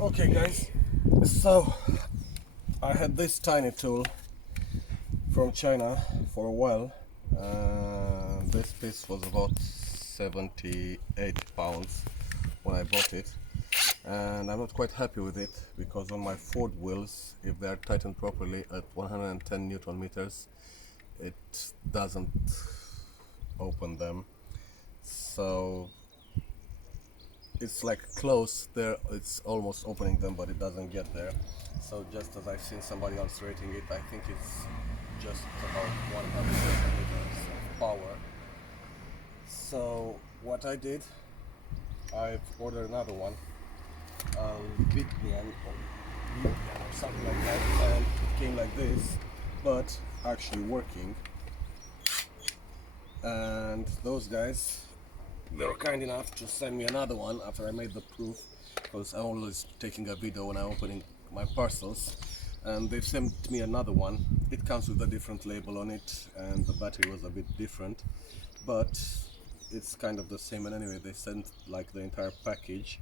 Okay guys, so I had this tiny tool from China for a while, and this piece was about 78 pounds when I bought it, and I'm not quite happy with it because on my Ford wheels, if they are tightened properly at 110 Newton meters, it doesn't open them. So it's like close there, it's almost opening them, but it doesn't get there. So just as I've seen somebody else rating it, I think it's just about 100 liters of power. So what I did, I've ordered another one, LVDIAN or something like that, and it came like this, but actually working. And those guys, they were kind enough to send me another one after I made the proof, because I'm always taking a video when I'm opening my parcels, and they've sent me another one. It comes with a different label on it, and the battery was a bit different, but it's kind of the same. And anyway, they sent like the entire package,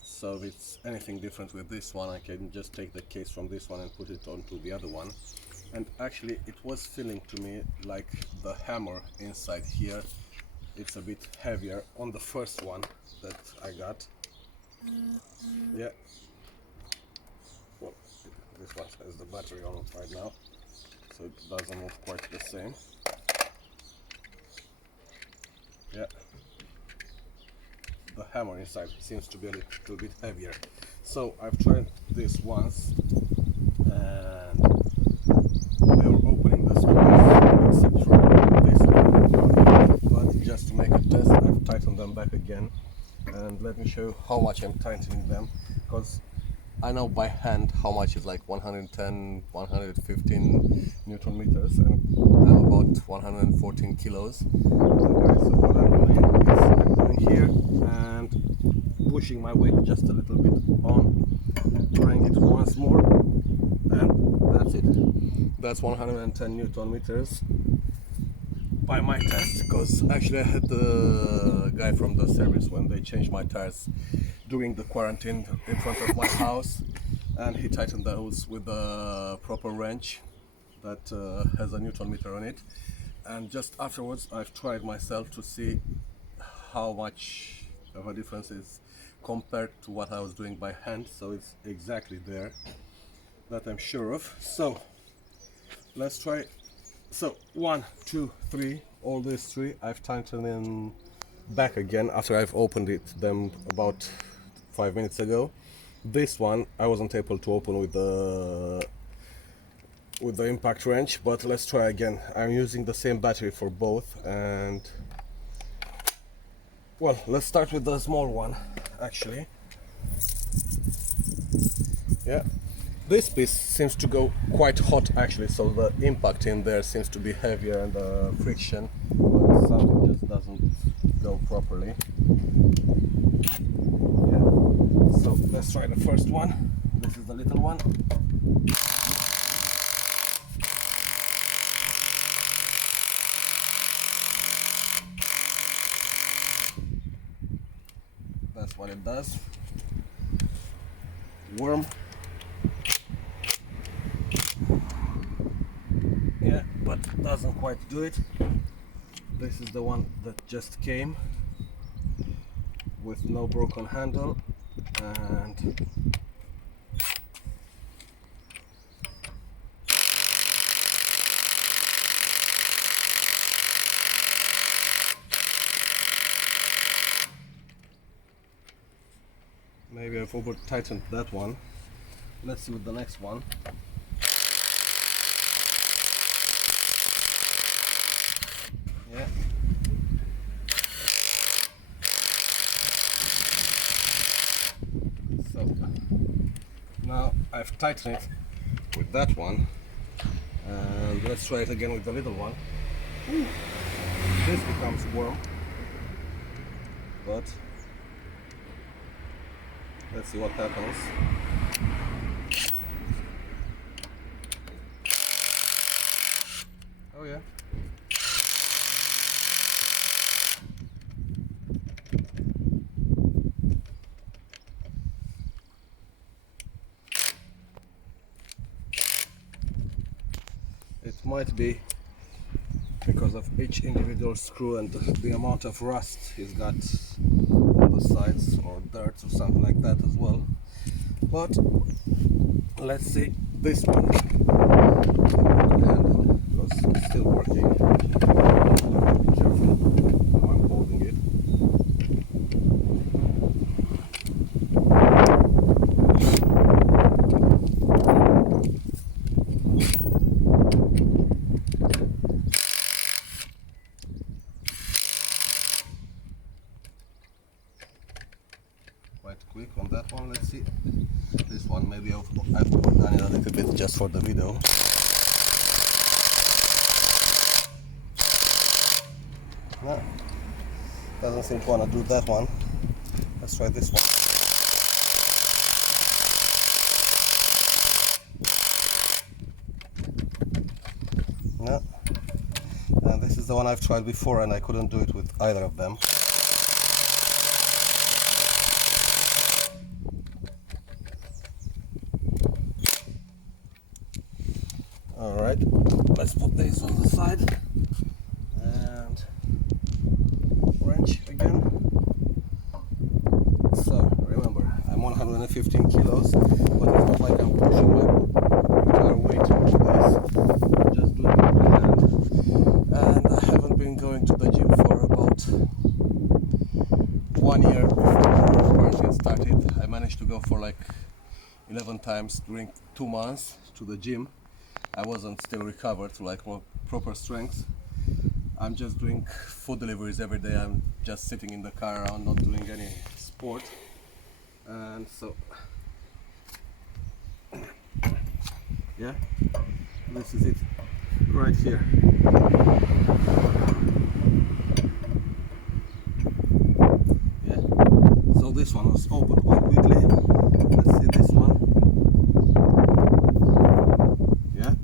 so if it's anything different with this one, I can just take the case from this one and put it onto the other one. And actually it was feeling to me like the hammer inside here, it's a bit heavier on the first one that I got. Yeah, well, this one has the battery on it right now, so it doesn't move quite the same. Yeah, the hammer inside seems to be a little bit heavier. So I've tried this once, and they were opening the screws except for this one. But just to make a test, I've tightened them back again, and let me show you how much I'm tightening them, because I know by hand how much is like 110, 115 Newton meters, and I'm about 114 kilos. Okay, so what I'm doing is I'm going here and pushing my weight just a little bit on, trying it once more, and that's it. That's 110 Newton meters by my test, because actually I had the guy from the service when they changed my tires during the quarantine in front of my house, and he tightened those with a proper wrench that has a Newton meter on it. And just afterwards I've tried myself to see how much of a difference is compared to what I was doing by hand. So it's exactly there, that I'm sure of. So let's try. So 1, 2, 3, all these three I've tightened in back again after I've opened them about 5 minutes ago. This one I wasn't able to open with the impact wrench, but let's try again. I'm using the same battery for both, and well, let's start with the small one actually. Yeah, this piece seems to go quite hot actually, so the impact in there seems to be heavier, and the friction, but something just doesn't go properly. Yeah, so let's try the first one. This is the little one. That's what it does. Worm. Yeah, but doesn't quite do it. This is the one that just came with no broken handle, and maybe I've over tightened that one. Let's see with the next one. Yeah. So now I've tightened it with that one, and let's try it again with the little one. Ooh. This becomes warm, but let's see what happens. Oh yeah. might be because of each individual screw and the amount of rust he's got on the sides, or dirt or something like that as well. But let's see this one. Handle, because it's still working. Be careful how I'm holding it. Quite quick on that one. Let's see this one. Maybe I've done it a little bit just for the video. No, doesn't seem to want to do that one. Let's try this one. No, and this is the one I've tried before and I couldn't do it with either of them. Alright, let's put this on the side and wrench again. So remember, I'm 115 kilos, but it's not like I'm pushing my entire weight into this. I'm just doing it with my hand. And I haven't been going to the gym for about 1 year before quarantine started. I managed to go for like 11 times during 2 months to the gym. I wasn't still recovered to like more proper strength. I'm just doing food deliveries every day. I'm just sitting in the car around, not doing any sport. And so yeah, this is it right here. Yeah, so this one was opened quite quickly. Let's see this one. Yeah,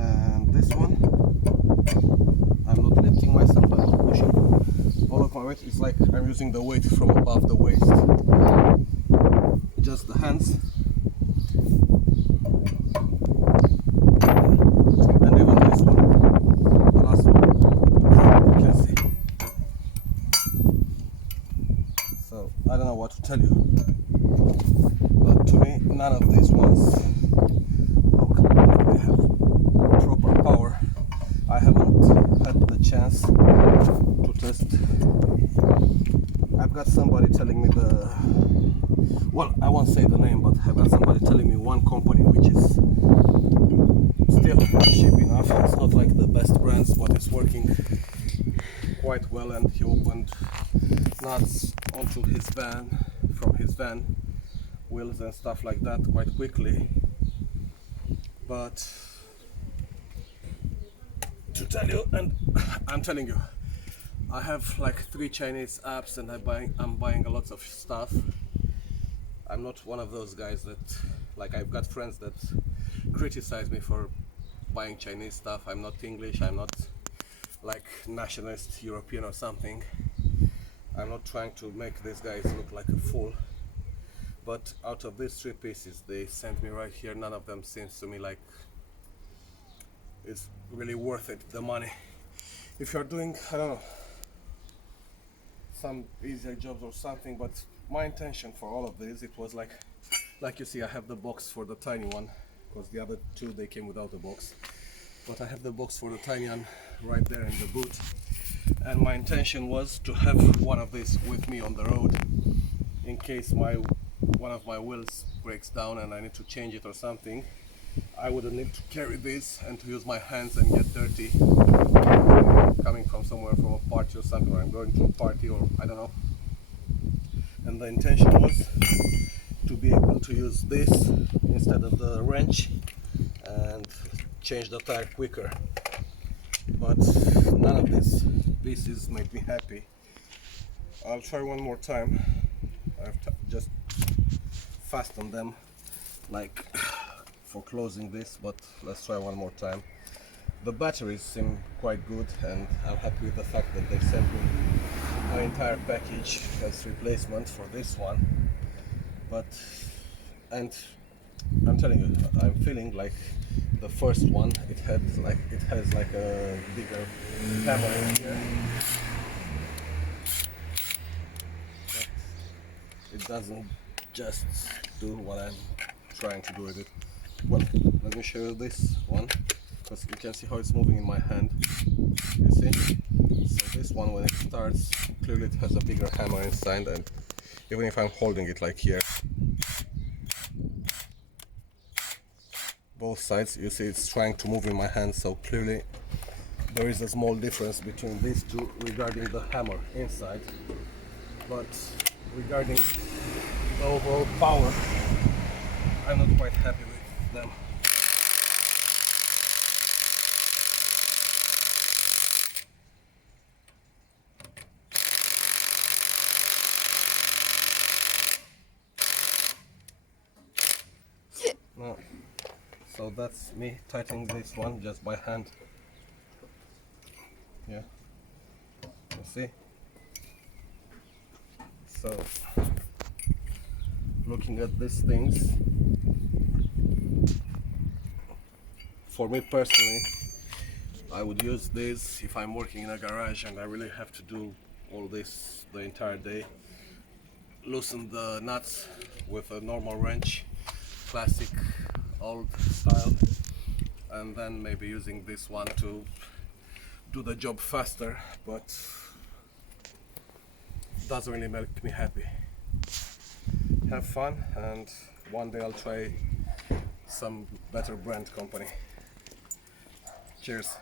and this one, I'm not lifting myself, I'm not pushing all of my weight. It's like I'm using the weight from above the waist, just the hands. And even this one, the last one, you can see. So I don't know what to tell you, but to me none of these ones look like they have proper power. I haven't had the chance to test. I've got somebody telling me well, I won't say the name, but I've got somebody telling me one company which is still cheap enough. It's not like the best brands, but it's working quite well, and he opened nuts onto his van, from his van, wheels and stuff like that quite quickly. But to tell you, and I'm telling you, I have like 3 Chinese apps and I'm buying a lot of stuff. I'm not one of those guys that, like, I've got friends that criticize me for buying Chinese stuff. I'm not English, I'm not like nationalist European or something. I'm not trying to make these guys look like a fool. But out of these 3 pieces they sent me right here, none of them seems to me like it's really worth it, the money. If you're doing, I don't know, some easier jobs or something, but my intention for all of this, it was like you see, I have the box for the tiny one, because the other 2 they came without the box, but I have the box for the tiny one right there in the boot. And my intention was to have one of these with me on the road in case one of my wheels breaks down and I need to change it or something. I wouldn't need to carry this and to use my hands and get dirty coming from somewhere, from a party or something, or I'm going to a party, or I don't know. And the intention was to be able to use this instead of the wrench and change the tire quicker. But none of these pieces make me happy. I'll try one more time. I've just fastened them like for closing this, but let's try one more time. The batteries seem quite good, and I'm happy with the fact that they sent me an entire package as replacement for this one. And I'm telling you, I'm feeling like the first one. It has like a bigger hammer in here. But it doesn't just do what I'm trying to do with it. Well, let me show you this one, because you can see how it's moving in my hand. You see? So this one, when it starts, clearly it has a bigger hammer inside, and even if I'm holding it like here, both sides, you see it's trying to move in my hand, so clearly there is a small difference between these two regarding the hammer inside. But regarding the overall power, I'm not quite happy with them. No. So that's me tightening this one just by hand. Yeah, you see? So, looking at these things, for me personally, I would use this if I'm working in a garage and I really have to do all this the entire day. Loosen the nuts with a normal wrench, classic old style, and then maybe using this one to do the job faster, but doesn't really make me happy. Have fun, and one day I'll try some better brand company. Cheers.